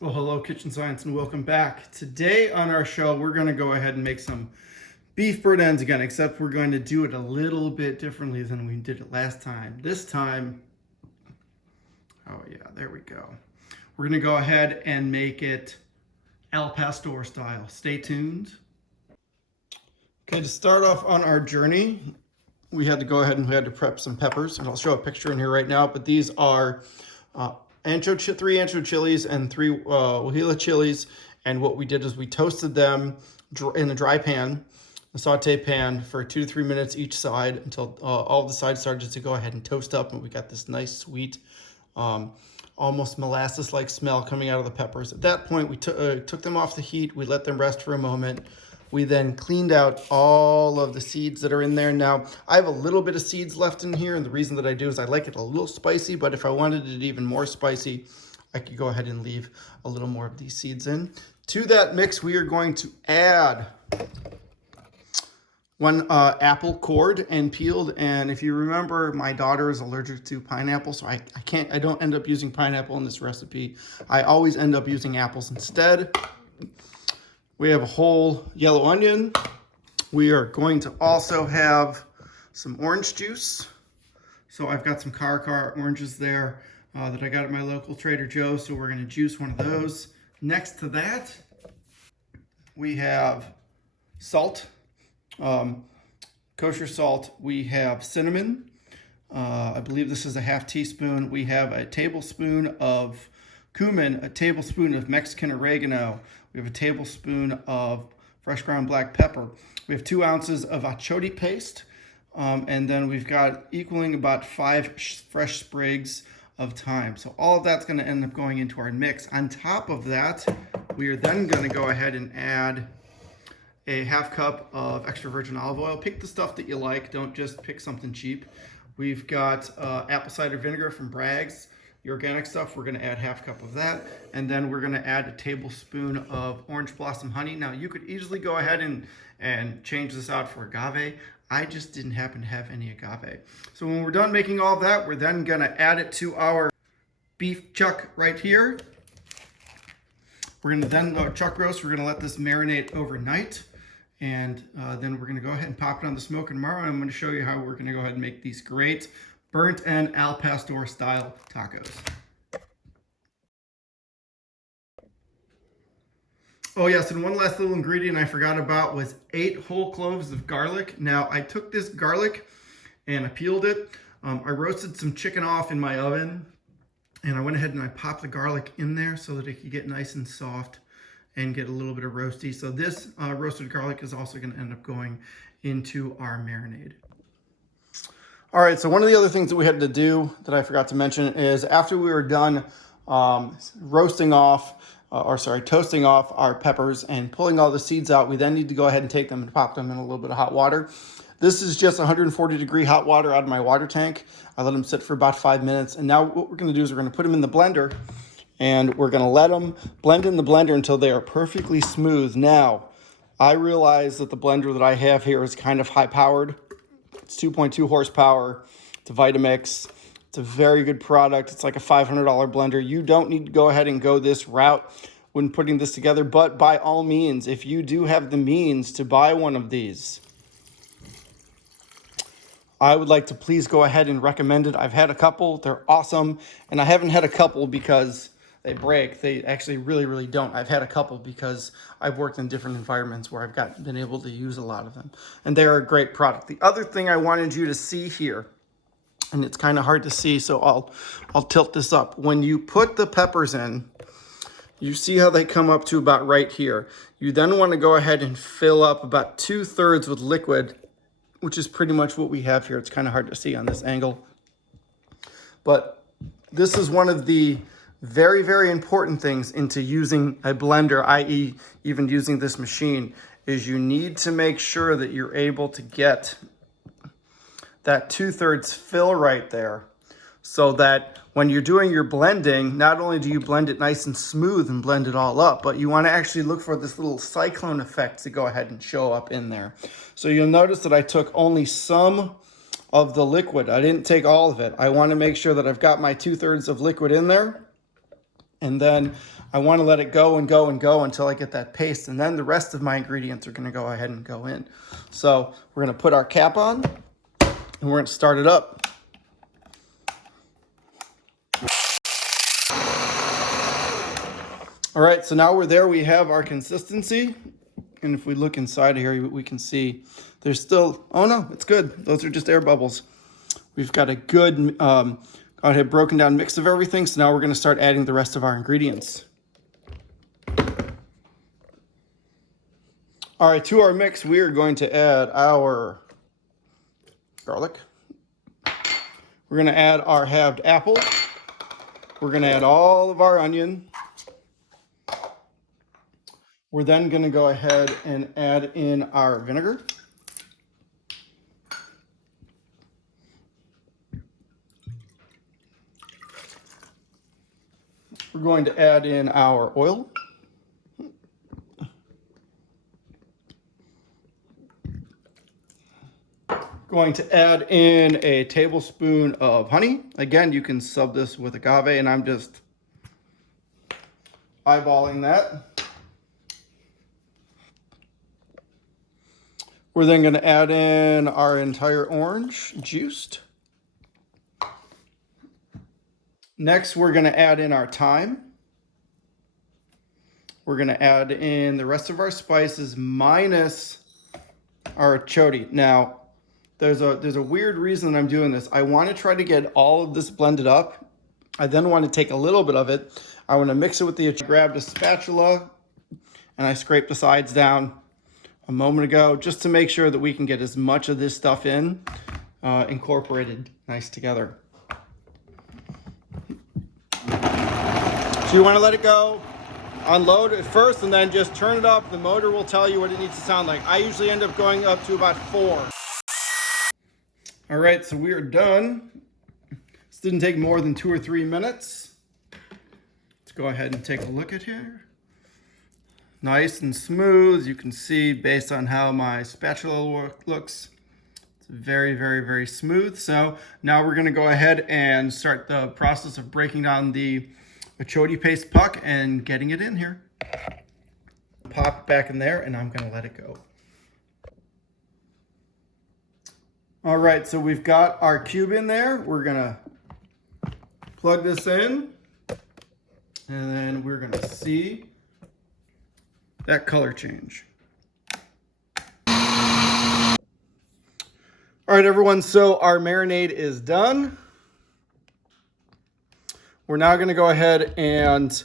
Well, hello, Kitchen Science, and welcome back. Today on our show, we're going to go ahead and make some beef bird ends again, except we're going to do it a little bit differently than we did it last time. This time, oh yeah, there we go. We're going to go ahead and make it al pastor style. Stay tuned. Okay, to start off on our journey, we had to go ahead and we had to prep some peppers, and I'll show a picture in here right now, but these are three ancho chilies and three Wahila chilies. And what we did is we toasted them in a dry pan, a saute pan, for 2 to 3 minutes each side until all the sides started to go ahead and toast up, and we got this nice sweet almost molasses-like smell coming out of the peppers. At that point, we took them off the heat. We let them rest for a moment. We then cleaned out all of the seeds that are in there. Now, I have a little bit of seeds left in here, and the reason that I do is I like it a little spicy, but if I wanted it even more spicy, I could go ahead and leave a little more of these seeds in. To that mix, we are going to add one apple cored and peeled, and if you remember, my daughter is allergic to pineapple, so I don't end up using pineapple in this recipe. I always end up using apples instead. We have a whole yellow onion. We are going to also have some orange juice. So I've got some Car oranges there that I got at my local Trader Joe's, so we're going to juice one of those. Next to that, we have salt, kosher salt. We have cinnamon. I believe this is a ½ teaspoon. We have a tablespoon of cumin, a tablespoon of Mexican oregano. We have a tablespoon of fresh ground black pepper. We have 2 ounces of achiote paste. And then we've got equaling about 5 fresh sprigs of thyme. So all of that's going to end up going into our mix. On top of that, we are then going to go ahead and add a ½ cup of extra virgin olive oil. Pick the stuff that you like. Don't just pick something cheap. We've got apple cider vinegar from Bragg's. The organic stuff, we're going to add ½ cup of that, and then we're going to add a tablespoon of orange blossom honey. Now, you could easily go ahead and change this out for agave. I just didn't happen to have any agave. So when we're done making all of that, we're then going to add it to our beef chuck right here. We're going to then chuck roast. We're going to let this marinate overnight, and then we're going to go ahead and pop it on the smoke. And tomorrow I'm going to show you how we're going to go ahead and make these great burnt end al pastor style tacos. Oh yes, and one last little ingredient I forgot about was 8 whole cloves of garlic. Now I took this garlic and I peeled it. I roasted some chicken off in my oven, and I went ahead and I popped the garlic in there so that it could get nice and soft and get a little bit of roasty. So this roasted garlic is also going to end up going into our marinade. All right, so one of the other things that we had to do that I forgot to mention is after we were done toasting off our peppers and pulling all the seeds out, we then need to go ahead and take them and pop them in a little bit of hot water. This is just 140-degree hot water out of my water tank. I let them sit for about 5 minutes, and now what we're going to do is we're going to put them in the blender, and we're going to let them blend in the blender until they are perfectly smooth. Now, I realize that the blender that I have here is kind of high-powered. It's 2.2 horsepower. It's a Vitamix. It's a very good product. It's like a $500 blender. You don't need to go ahead and go this route when putting this together, but by all means, if you do have the means to buy one of these, I would like to please go ahead and recommend it. I've had a couple. They're awesome. And I haven't had a couple because they break. They actually really don't. I've had a couple because I've worked in different environments where I've been able to use a lot of them. And they're a great product. The other thing I wanted you to see here, and it's kind of hard to see, so I'll tilt this up. When you put the peppers in, you see how they come up to about right here. You then want to go ahead and fill up about 2/3 with liquid, which is pretty much what we have here. It's kind of hard to see on this angle. But this is one of the very important things into using a blender, i.e. even using this machine, is you need to make sure that you're able to get that 2/3 fill right there, so that when you're doing your blending, not only do you blend it nice and smooth and blend it all up, but you want to actually look for this little cyclone effect to go ahead and show up in there. So you'll notice that I took only some of the liquid. I didn't take all of it. I want to make sure that I've got my 2/3 of liquid in there. And then I want to let it go and go and go until I get that paste. And then the rest of my ingredients are going to go ahead and go in. So we're going to put our cap on and we're going to start it up. All right, so now we're there. We have our consistency. And if we look inside of here, we can see there's still, oh no, it's good. Those are just air bubbles. We've got a good, broken down mix of everything. So now we're going to start adding the rest of our ingredients. All right, to our mix, we are going to add our garlic. We're going to add our halved apple. We're going to add all of our onion. We're then going to go ahead and add in our vinegar. We're going to add in our oil. Going to add in a tablespoon of honey. Again, you can sub this with agave, and I'm just eyeballing that. We're then going to add in our entire orange juiced. Next, we're going to add in our thyme. We're going to add in the rest of our spices minus our achiote. Now, there's a weird reason I'm doing this. I want to try to get all of this blended up. I then want to take a little bit of it. I want to mix it with the achiote. I grabbed a spatula and I scraped the sides down a moment ago just to make sure that we can get as much of this stuff in, incorporated nice together. So you want to let it go, unload it first, and then just turn it up. The motor will tell you what it needs to sound like. I usually end up going up to about 4. All right, so we are done. This didn't take more than 2 or 3 minutes. Let's go ahead and take a look at here. Nice and smooth. You can see based on how my spatula looks, it's very, very, very smooth. So now we're going to go ahead and start the process of breaking down the achiote paste puck and getting it in here. Pop back in there, and I'm going to let it go. All right, so we've got our cube in there. We're going to plug this in, and then we're going to see that color change. All right, everyone, so our marinade is done. We're now going to go ahead and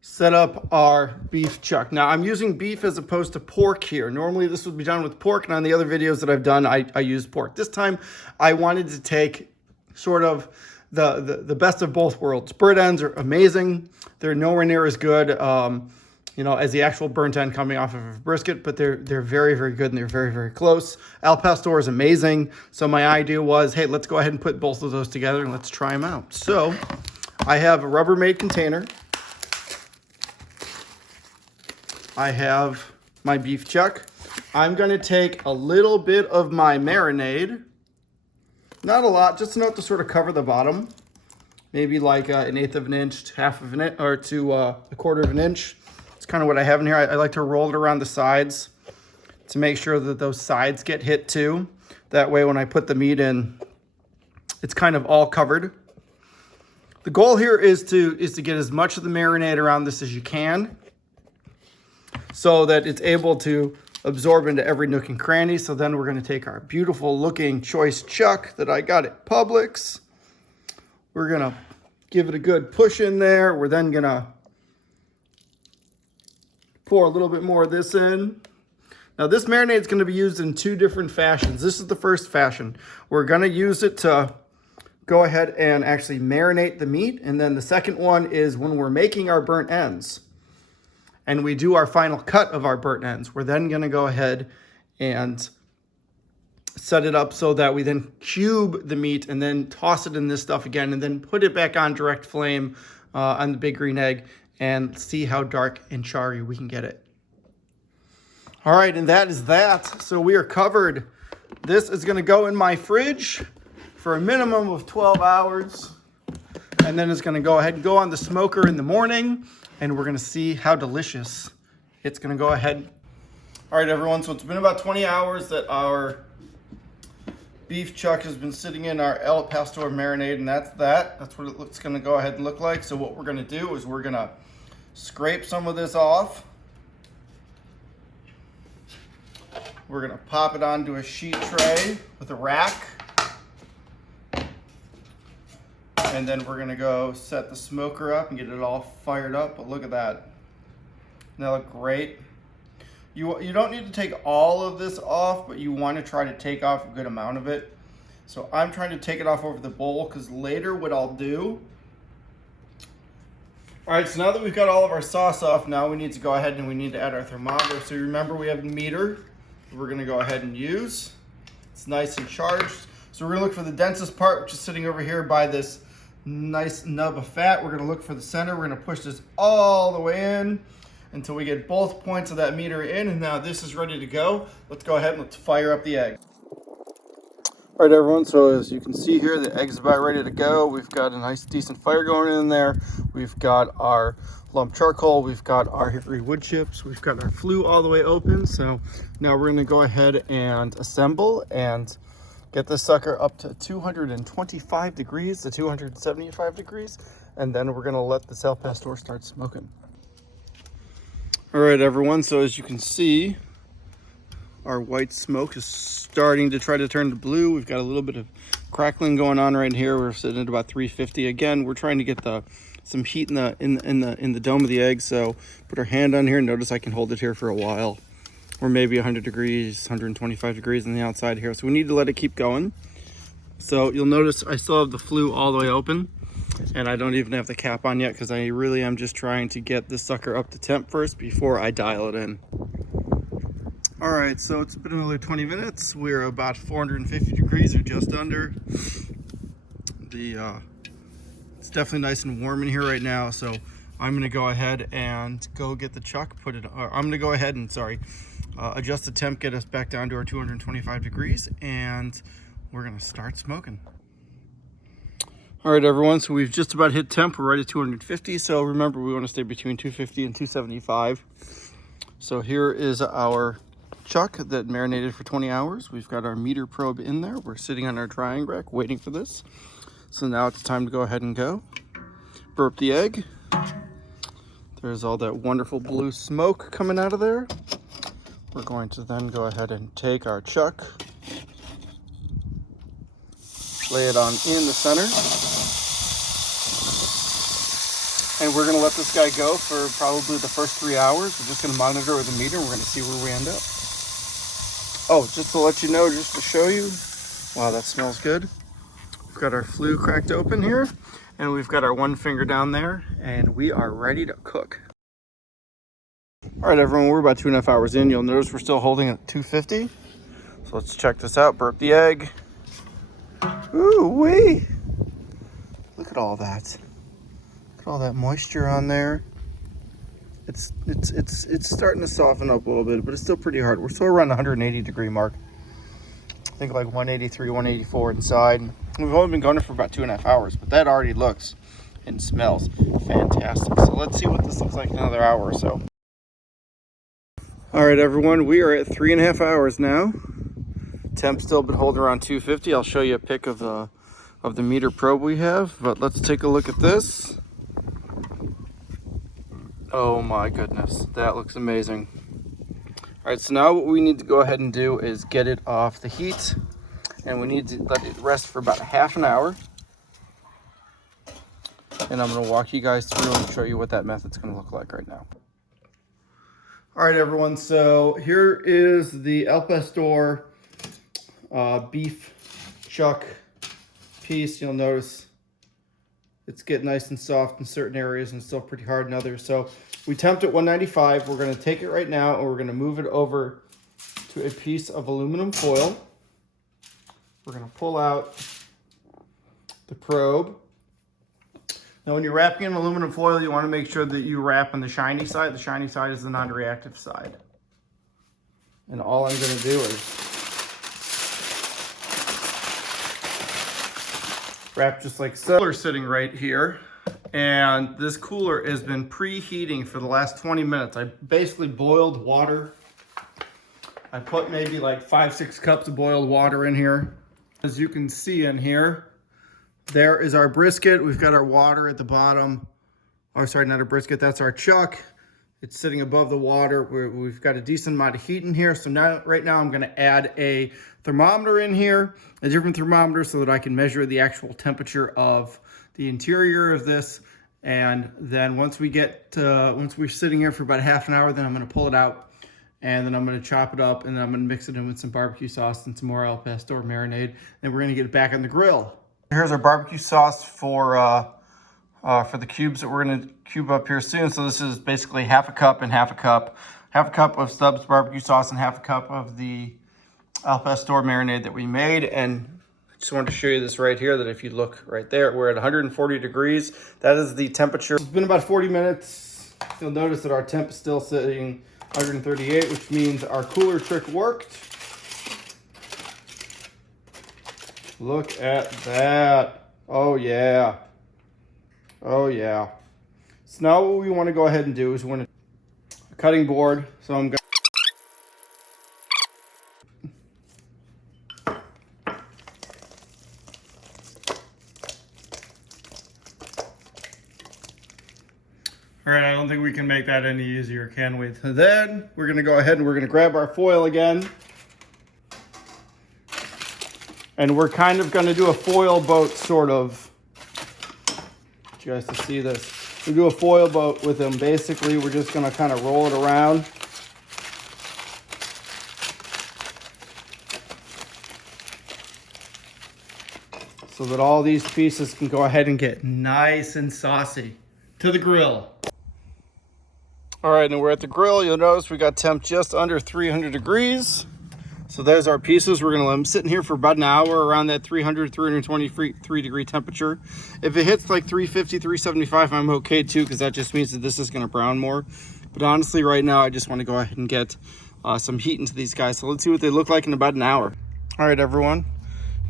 set up our beef chuck. Now, I'm using beef as opposed to pork here. Normally, this would be done with pork, and on the other videos that I've done, I use pork. This time, I wanted to take sort of the best of both worlds. Burnt ends are amazing. They're nowhere near as good as the actual burnt end coming off of a brisket, but they're very, very good, and they're very, very close. Al pastor is amazing. So my idea was, hey, let's go ahead and put both of those together and let's try them out. So I have a Rubbermaid container. I have my beef chuck. I'm going to take a little bit of my marinade. Not a lot, just enough to sort of cover the bottom. Maybe like 1/8 of an inch, half of an inch, or to 1/4 of an inch. It's kind of what I have in here. I like to roll it around the sides to make sure that those sides get hit too. That way when I put the meat in, it's kind of all covered. The goal here is to get as much of the marinade around this as you can so that it's able to absorb into every nook and cranny. So then we're going to take our beautiful looking choice chuck that I got at Publix. We're going to give it a good push in there. We're then going to pour a little bit more of this in. Now this marinade is going to be used in 2 different fashions. This is the first fashion. We're going to use it to go ahead and actually marinate the meat. And then the second one is when we're making our burnt ends and we do our final cut of our burnt ends. We're then going to go ahead and set it up so that we then cube the meat and then toss it in this stuff again and then put it back on direct flame on the big green egg and see how dark and charry we can get it. All right, and that is that. So we are covered. This is going to go in my fridge for a minimum of 12 hours. And then it's gonna go ahead and go on the smoker in the morning, and we're gonna see how delicious it's gonna go ahead. All right, everyone, so it's been about 20 hours that our beef chuck has been sitting in our El Pastor marinade, and that's what it's gonna go ahead and look like. So what we're gonna do is we're gonna scrape some of this off. We're gonna pop it onto a sheet tray with a rack. And then we're gonna go set the smoker up and get it all fired up. But look at that, they look great. You don't need to take all of this off, but you want to try to take off a good amount of it. So I'm trying to take it off over the bowl, because later what I'll do. All right, so now that we've got all of our sauce off, now we need to go ahead and we need to add our thermometer. So remember, we have the meter we're gonna go ahead and use. It's nice and charged. So we're gonna look for the densest part, which is sitting over here by this nice nub of fat. We're gonna look for the center. We're gonna push this all the way in until we get both points of that meter in, and now this is ready to go. Let's go ahead and let's fire up the egg. All right, everyone, so as you can see here, the egg's about ready to go. We've got a nice decent fire going in there. We've got our lump charcoal, we've got our hickory wood chips, we've got our flue all the way open. So now we're gonna go ahead and assemble and get this sucker up to 225 degrees to 275 degrees, and then we're gonna let the El Pastor start smoking. All right, everyone, so as you can see, our white smoke is starting to try to turn to blue. We've got a little bit of crackling going on right here. We're sitting at about 350. Again, we're trying to get some heat in the dome of the egg. So put our hand on here. Notice I can hold it here for a while, or maybe 100 degrees, 125 degrees on the outside here. So we need to let it keep going. So you'll notice I still have the flue all the way open, and I don't even have the cap on yet, because I really am just trying to get this sucker up to temp first before I dial it in. All right, so it's been another 20 minutes. We're about 450 degrees or just under. It's definitely nice and warm in here right now, so I'm gonna go ahead and go get the chuck, I'm gonna go ahead and, adjust the temp, get us back down to our 225 degrees, and we're gonna start smoking. All right, everyone, so we've just about hit temp. We're right at 250. So remember, we want to stay between 250 and 275. So here is our chuck that marinated for 20 hours. We've got our meter probe in there. We're sitting on our drying rack waiting for this. So now it's time to go ahead and go. Burp the egg. There's all that wonderful blue smoke coming out of there. We're going to then go ahead and take our chuck, lay it on in the center. And we're gonna let this guy go for probably the first 3 hours. We're just gonna monitor with the meter, and we're gonna see where we end up. Oh, just to let you know, just to show you, wow, that smells good. We've got our flue cracked open here, and we've got our one finger down there, and we are ready to cook. All right, everyone, we're about 2.5 hours in. You'll notice we're still holding at 250. So let's check this out. Burp the egg. Ooh wee! Look at all that. All that moisture on there. It's starting to soften up a little bit, but it's still pretty hard. We're still around the 180 degree mark. I think like 183, 184 inside. We've only been going for about 2.5 hours, but that already looks and smells fantastic. So let's see what this looks like in another hour or so. All right, everyone, we are at 3.5 hours now. Temp's still been holding around 250. I'll show you a pic of the meter probe we have, but let's take a look at this. Oh my goodness, that looks amazing. All right, so now what we need to go ahead and do is get it off the heat, and we need to let it rest for about half an hour. And I'm gonna walk you guys through and show you what that method's gonna look like right now. All right, everyone, so here is the El Pastor beef chuck piece. You'll notice it's getting nice and soft in certain areas and still pretty hard in others. So we temped at 195. We're gonna take it right now, and we're gonna move it over to a piece of aluminum foil. We're gonna pull out the probe. Now, when you're wrapping in aluminum foil, you wanna make sure that you wrap on the shiny side. The shiny side is the non-reactive side. And all I'm gonna do is wrapped just like so. Cooler sitting right here, and this cooler has been preheating for the last 20 minutes. I basically boiled water. I put maybe like 5-6 cups of boiled water in here. As you can see in here, there is our brisket. We've got our water at the bottom. Oh, sorry, not a brisket, that's our chuck. It's sitting above the water. We've got a decent amount of heat in here. So now, right now, I'm gonna add a thermometer in here, a different thermometer, so that I can measure the actual temperature of the interior of this. And then once we're sitting here for about half an hour, then I'm gonna pull it out, and then I'm gonna chop it up, and then I'm gonna mix it in with some barbecue sauce and some more El Pastor marinade, and we're gonna get it back on the grill. Here's our barbecue sauce for the cubes that we're gonna cube up here soon. So this is basically half a cup and half a cup. Half a cup of Stubbs barbecue sauce and half a cup of the El Pastor marinade that we made. And I just wanted to show you this right here, that if you look right there, we're at 140 degrees. That is the temperature. It's been about 40 minutes. You'll notice that our temp is still sitting 138, which means our cooler trick worked. Look at that. Oh yeah. Oh yeah. So now what we want to go ahead and do is we want a cutting board. So I'm going. All right, I don't think we can make that any easier, can we? So then we're going to go ahead and we're going to grab our foil again. And we're kind of going to do a foil boat sort of. You guys to see this. We do a foil boat with them. Basically, we're just gonna kind of roll it around. So that all these pieces can go ahead and get nice and saucy. To the grill. All right, and we're at the grill. You'll notice we got temp just under 300 degrees. So there's our pieces. We're gonna let them sit in here for about an hour around that 323 degree temperature. If it hits like 350, 375, I'm okay too, because that just means that this is gonna brown more. But honestly, right now, I just wanna go ahead and get some heat into these guys. So let's see what they look like in about an hour. All right, everyone.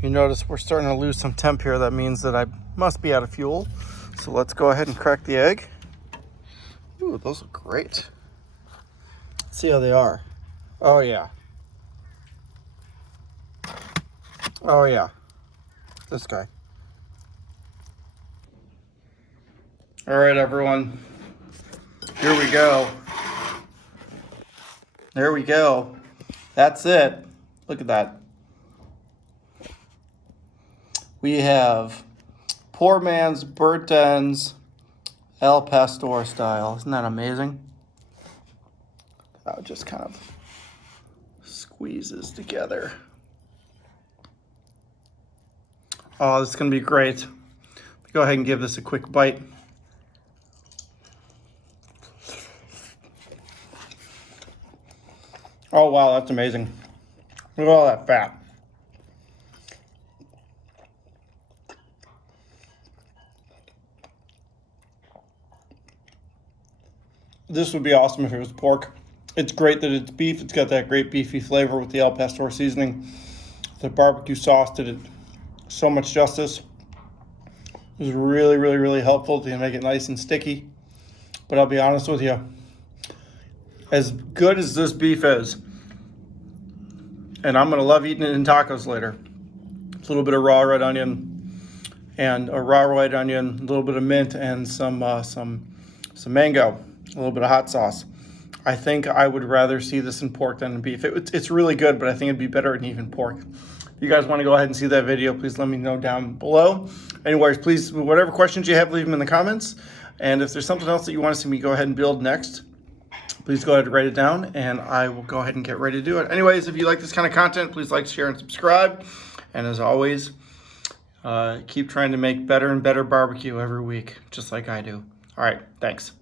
You notice we're starting to lose some temp here. That means that I must be out of fuel. So let's go ahead and crack the egg. Ooh, those look great. Let's see how they are. Oh yeah. Oh yeah, this guy. All right, everyone, here we go. There we go. That's it. Look at that. We have poor man's burnt ends, El Pastor style. Isn't that amazing? That just kind of squeezes together. Oh, this is going to be great. Go ahead and give this a quick bite. Oh, wow, that's amazing. Look at all that fat. This would be awesome if it was pork. It's great that it's beef. It's got that great beefy flavor with the El Pastor seasoning. The barbecue sauce did it so much justice. It was really, really, really helpful to make it nice and sticky. But I'll be honest with you, as good as this beef is, and I'm gonna love eating it in tacos later. A little bit of raw red onion and a raw white onion, a little bit of mint, and some mango, a little bit of hot sauce. I think I would rather see this in pork than in beef. It's really good, but I think it'd be better in even pork. If you guys want to go ahead and see that video, please let me know down below. Anyways, please, whatever questions you have, leave them in the comments. And if there's something else that you want to see me go ahead and build next, please go ahead and write it down, and I will go ahead and get ready to do it. Anyways, if you like this kind of content, please like, share, and subscribe. And as always, keep trying to make better and better barbecue every week, just like I do. All right, thanks.